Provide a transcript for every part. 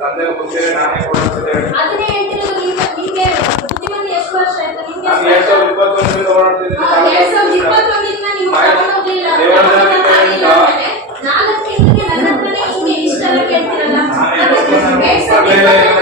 ತಂದೆ ಬುದ್ಧಿ ನಾನೇ ಕೊಡ್ತಿದ್ದೆ ಅದನ್ನೇ ಹೇಳ್ತಿರೋದು ನೀವು ನಿಮಗೆ ಬುದ್ಧಿಮಂತ ಎಷ್ಟು ವರ್ಷ ಆಯ್ತು ನಿಮಗೆ ನಾನು ಎರಡ್ ಸಾವಿರದ ಇಪ್ಪತ್ತೊಂದರಿಂದ ಓಡಾಡ್ತಿದ್ದೀನಿ. ಎರಡ್ ಸಾವಿರದ ಇಪ್ಪತ್ತೊಂದರಿಂದ ನೀವು ಹೋಗಲಿಲ್ಲ ನಾಲ್ಕರಿಂದ ನನ್ನ ಹತ್ರನೇ ಹಿಂಗೆ ಇಷ್ಟೆಲ್ಲ ಕೇಳ್ತಿರಲ್ಲ. ಎರಡ್ ಸಾವಿರದ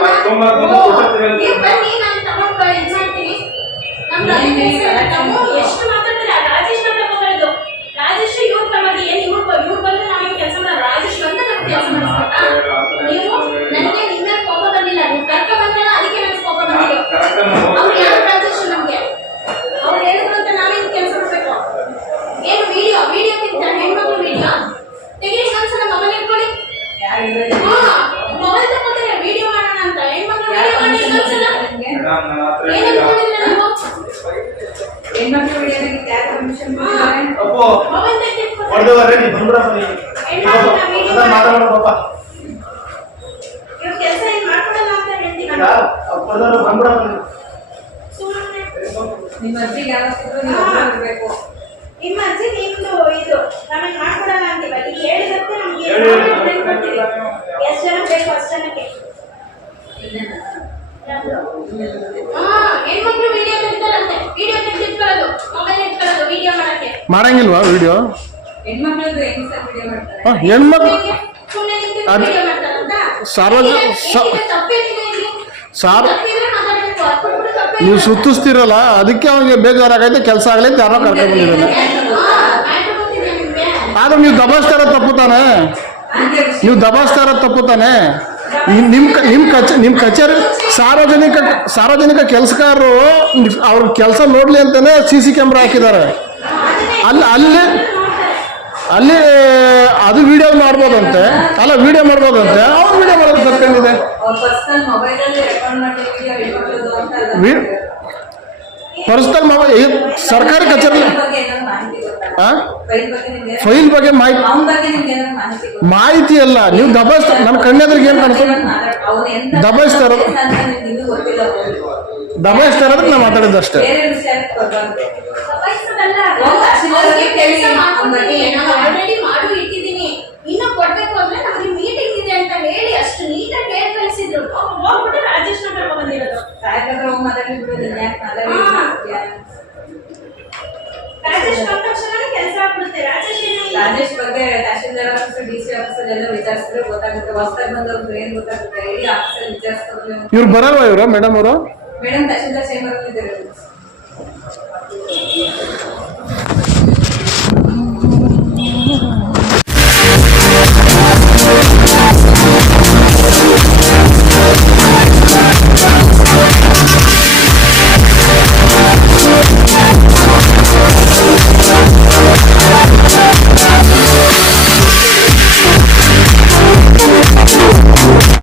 ನಮ್ಮದು ಚಿಕ್ಕದಾಗಿ ಇಪ್ಪ ನೀನು ತಕೊಂಡ್ ಪಾಯ್ ಎಷ್ಟು ಮಾತಾಡ್ತರೆ ರಾಜೇಶ್ವರಂತಕ ಬರೆದೋ ರಾಜೇಶ್ ಯೋ ನಮ್ಮದೇ ಏನು ಕೆಲಸ ಮಾಡ ನನಗೆ ನಿಮ್ಮ ಬಂದಿಲ್ಲ ನೀನು ತಕ ಬಂದೆ ಅಡಿಕೆ ನನಗೆ ಅವ್ರ ಹೇಳಿದಂತ ನಾನು ಕೆಲಸಕ್ಕೆ ಹೋಗ್ತೀಕೋ ಏನು ವಿಡಿಯೋ ವಿಡಿಯೋ ತಂದ ಹೆಂಗು ವಿಡಿಯೋ ತೆಗೆದು ಸಂತ ನಮ್ಮಲ್ಲಿ ಮಾತಾಡೋಣ ಪಾಪ ನಿಮ್ಮ ಅಜ್ಜಿ ಯಾರು ನಿಮ್ಮ ಅಜ್ಜಿ ನಿಮ್ದು ಇದು ನಮಗೆ ಮಾಡ್ಕೊಡಲ್ಲ ಅಂತೀವಲ್ಲ ಹೇಳಿದಕ್ಕೆ ನಮ್ಗೆ ಮಾಡಂಗಿಲ್ವಾ ವಿಡಿಯೋ ಹೆಣ್ಮಕ್ಳು ನೀವು ಸುತ್ತಿಸ್ತಿರಲ್ಲ ಅದಕ್ಕೆ ಅವನಿಗೆ ಬೇಜಾರಾಗೈತೆ ಕೆಲಸ ಆಗಲಿ ಅಂತ ಯಾರೋ ಕರ್ಕೊಂಡು ಬಂದಿರಲ್ಲ ಆದ್ರೆ ನೀವು ದಬಾಸ್ತಾರ ತಪ್ಪುತ್ತಾನೆ ನೀವು ದಬಾಸ್ತಾರ ತಪ್ಪುತ್ತಾನೆ ನಿಮ್ಮ ನಿಮ್ಮ ಕಚ ನಿಮ್ಮ ಕಚೇರಿ ಸಾರ್ವಜನಿಕ ಸಾರ್ವಜನಿಕ ಕೆಲಸಗಾರರು ಅವ್ರ ಕೆಲಸ ನೋಡಲಿ ಅಂತಾನೆ ಸಿ ಸಿ ಕ್ಯಾಮ್ರಾ ಹಾಕಿದ್ದಾರೆ. ಅಲ್ಲಿ ಅಲ್ಲಿ ಅಲ್ಲಿ ಅದು ವಿಡಿಯೋ ಮಾಡ್ಬೋದಂತೆ. ಅಲ್ಲ ವಿಡಿಯೋ ಮಾಡ್ಬೋದಂತೆ. ಅವ್ರು ವಿಡಿಯೋ ಮಾಡೋದು ತಕ್ಕಂಡಿದೆ ಪರ್ಸನಲ್ ಮೊಬೈಲ್ ಸರ್ಕಾರಿ ಕಚೇರಿ ಫೈಲ್ ಬಗ್ಗೆ ಮಾಹಿತಿ ಮಾಹಿತಿ ಅಲ್ಲ ನೀವು ದಬಾಯಿಸ್ತಾ ನಮ್ ಕಣ್ಣೆದ್ರಿಗೆ ಏನು ಕಾಣಿಸ್ತದೆ? ದಬಾಯಿಸ್ತಾ ಇರೋದು ದಬಾಯಿಸ್ತಾ ಇರೋದಕ್ಕೆ ನಾವು ಮಾತಾಡೋದು ಅಷ್ಟೇ. ರಾಜೇಶ್ ಬಗ್ಗೆ tahsildar office D C office ಎಲ್ಲ ವಿಚಾರಿಸಿದ್ರೆ ಗೊತ್ತಾಗುತ್ತೆ. ಹೊಸದಾಗಿ ಬಂದವ್ರು ಏನ್ ಗೊತ್ತಾಗುತ್ತೆ ಈ ಆಫೀಸ್ ವಿಚಾರಿಸ್ಕೊಂಡ್ರೆ ಇವ್ರು ಬರಲ್ವಾ ಇವ್ರ ಮೇಡಮ್ ಅವರು? ಮೇಡಮ್ ತಹಶೀಲ್ದಾರ್ ಸೇಮ್ ಅಲ್ಲಿ ಇದ್ದಾರೆ.